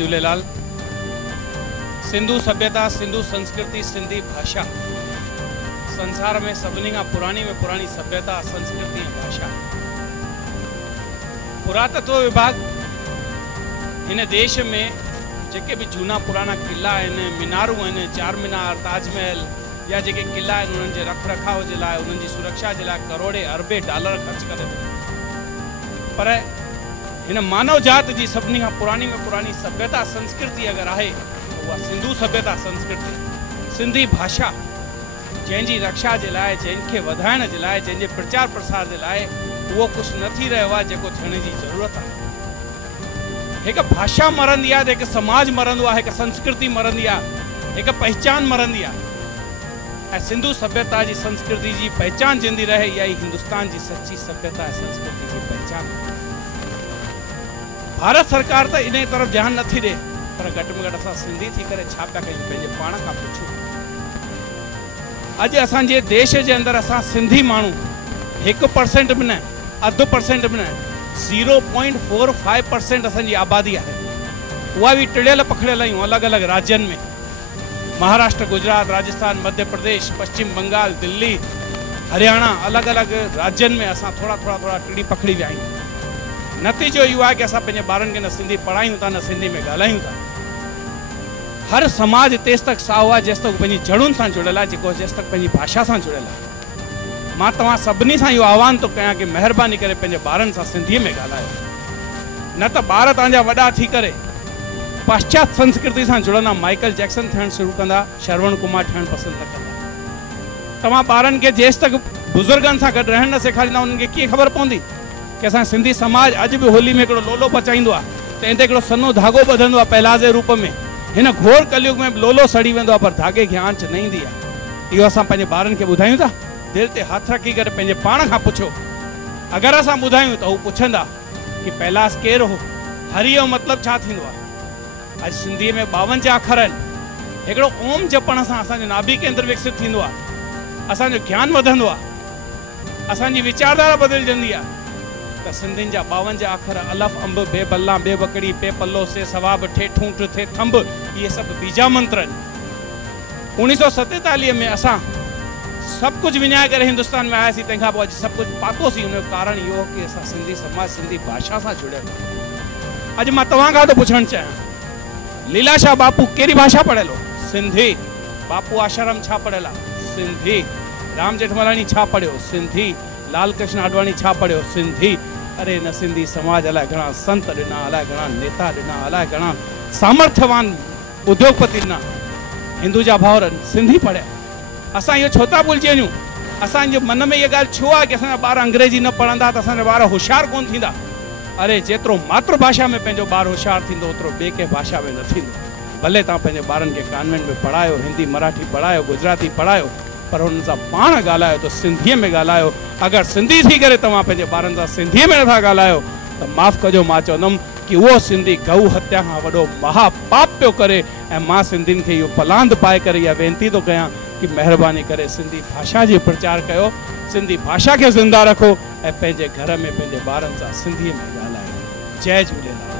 झूलेलाल। सिंधु सभ्यता, सिंधु संस्कृति, सिंधी भाषा संसार में सभिनी खां पुरानी में पुरानी सभ्यता, संस्कृति ऐं भाषा। पुरातत्व विभाग इन देश में जेके भी झूना पुराना किला आहिनि, मीनारूं आहिनि, चार मीनार, ताजमहल या जेके किला आहिनि उन्हनि जे रख रखाव जे लाइ, उन्हनि जी सुरक्षा जे लाइ करोड़े अरबे डॉलर ख़र्च करे थो। पर हिन मानव जात जी सभिनी खां पुरानी में पुरानी सभ्यता संस्कृति अगर आहे त उहा सिंधु सभ्यता संस्कृति, सिंधी भाषा, जंहिंजी रक्षा जे लाइ, जंहिंखे वधाइण जे लाइ, जंहिंजे प्रचार प्रसार जे लाइ उहो कुझु न थी रहियो आहे जेको थियण जी ज़रूरत आहे। हिकु भाषा मरंदी आहे त हिकु समाज मरंदो आहे, हिकु संस्कृति मरंदी आहे, हिकु पहचान मरंदी आहे। ऐं सिंधु सभ्यता जी संस्कृति जी पहचान जिंदी रहे, इहा ई हिंदुस्तान जी सच्ची सभ्यता ऐं संस्कृति जी पहचान। भारत सरकार त इन तरफ़ ध्यानु नथी ॾे, पर घटि में घटि असां सिंधी थी करे छा पिया कयूं, पंहिंजे पाण खां पुछूं। अॼु असांजे देश जे अंदरि असां सिंधी माण्हू 1% बि न, 0.5% बि न, 0.45% असांजी आबादी आहे। उहा बि टिड़ियल पखड़ियल आहियूं अलॻि अलॻि राज्यनि में, महाराष्ट्र, गुजरात, राजस्थान, मध्य प्रदेश, पश्चिम बंगाल, दिल्ली, हरियाणा, अलॻि अलॻि राज्यनि में असां थोड़ा टिड़ी पखड़ी विया आहियूं। नतीजो इहो आहे कि असां पंहिंजे ॿारनि खे न सिंधी पढ़ायूं था, न सिंधी में ॻाल्हायूं था। हर समाज तेसि तक साओ आहे जेसि तक पंहिंजी जड़ुनि सां जुड़ियल आहे, जेको जेसि तक पंहिंजी भाषा सां जुड़ियल आहे। मां तव्हां सभिनी सां इहो आह्वान थो कयां कि महिरबानी करे पंहिंजे ॿारनि सां सिंधीअ में ॻाल्हायो, न त ॿार तव्हांजा वॾा थी करे पाश्चात्य संस्कृति सां जुड़ंदा, माइकल जैक्सन थियणु शुरू कंदा, श्रवण कुमार ठहणु पसंदि न कंदा। तव्हां ॿारनि खे जेसि तक बुज़ुर्गनि सां गॾु रहणु न सेखारींदा, उन्हनि खे कीअं ख़बर पवंदी कि असां सिंधी समाज अॼु बि होली में हिकिड़ो लोलो पचाईंदो आहे, त इन ते हिकिड़ो सनो धाॻो ॿधंदो आहे पहलाज़ जे रूप में। हिन घोर कलयुग में लोलो सड़ी वेंदो आहे, पर धागे खे आंच न ईंदी आहे। इहो असां पंहिंजे ॿारनि खे ॿुधायूं था? दिलि ते हथु रखी करे पंहिंजे पाण खां पुछो। अगरि असां ॿुधायूं त हू पुछंदा कि पहलाज़ केरु हो, हरि जो मतिलबु छा थींदो आहे। अॼु सिंधीअ में 52 अखर आहिनि। हिकिड़ो ओम जपण सां असांजो नाभी केंद्र विकसित थींदो आहे, असांजो ज्ञान वधंदो आहे, असांजी विचारधारा बदिलजंदी आहे। त सिंधियुनि जा 52 अखर अलफ, अंब, बे बल्ला, बे बकड़ी, पे पल्लो, से सवाब, ठे ठूंठ, थे थंब, इहे सभु बीजा मंत्र आहिनि। 1947 में असां सभु कुझु विञाए करे हिंदुस्तान में आयासीं, तंहिंखां पोइ अॼु सभु कुझु पातोसीं। हुन जो कारण इहो हो कि असां सिंधी समाज सिंधी भाषा सां जुड़ियल। अॼु मां तव्हां खां थो पुछणु चाहियां, लीलाशाह बापू कहिड़ी भाषा पढ़ियल हो? सिंधी। बापू आशाराम छा पढ़ियल आहे? सिंधी। राम जेठमलानी छा पढ़ियो? सिंधी। लाल कृष्ण आडवाणी छा पढ़ियो? सिंधी। अरे न सिंधी समाज अलाए घणा संत ॾिना, अलाए घणा नेता ॾिना, अलाए घणा सामर्थ्यवान उद्योगपति ॾिना। हिंदुजा भाउर सिंधी पढ़िया। असां इहो छो था भुलिजी वञूं? असांजे मन में इहा ॻाल्हि छो आहे कि असांजा ॿार अंग्रेजी न पढ़ंदा त असांजा ॿार होशियार कोन थींदा? अरे जेतिरो मातृभाषा में पंहिंजो ॿार होशियार थींदो, ओतिरो ॿिए कंहिं भाषा में न थींदो। भले तव्हां पंहिंजे ॿारनि खे कॉन्वेंट में पढ़ायो, हिंदी मराठी पढ़ायो, गुजराती पढ़ायो, पर हुन सां पाण ॻाल्हायो त सिंधीअ में ॻाल्हायो। अगरि सिंधी थी करे तव्हां पंहिंजे ॿारनि सां सिंधीअ में नथा ॻाल्हायो त माफ़ु कजो, मां चवंदुमि कि उहो सिंधी गऊ हत्या खां वॾो महापाप पियो करे। ऐं मां सिंधियुनि खे इहो पलांद पाए करे इहा वेनती थो कयां कि महिरबानी करे सिंधी भाषा जो प्रचार कयो, सिंधी भाषा खे ज़िंदा रखो ऐं पंहिंजे घर में पंहिंजे ॿारनि सां सिंधीअ में ॻाल्हायो। जय झूलेलाल।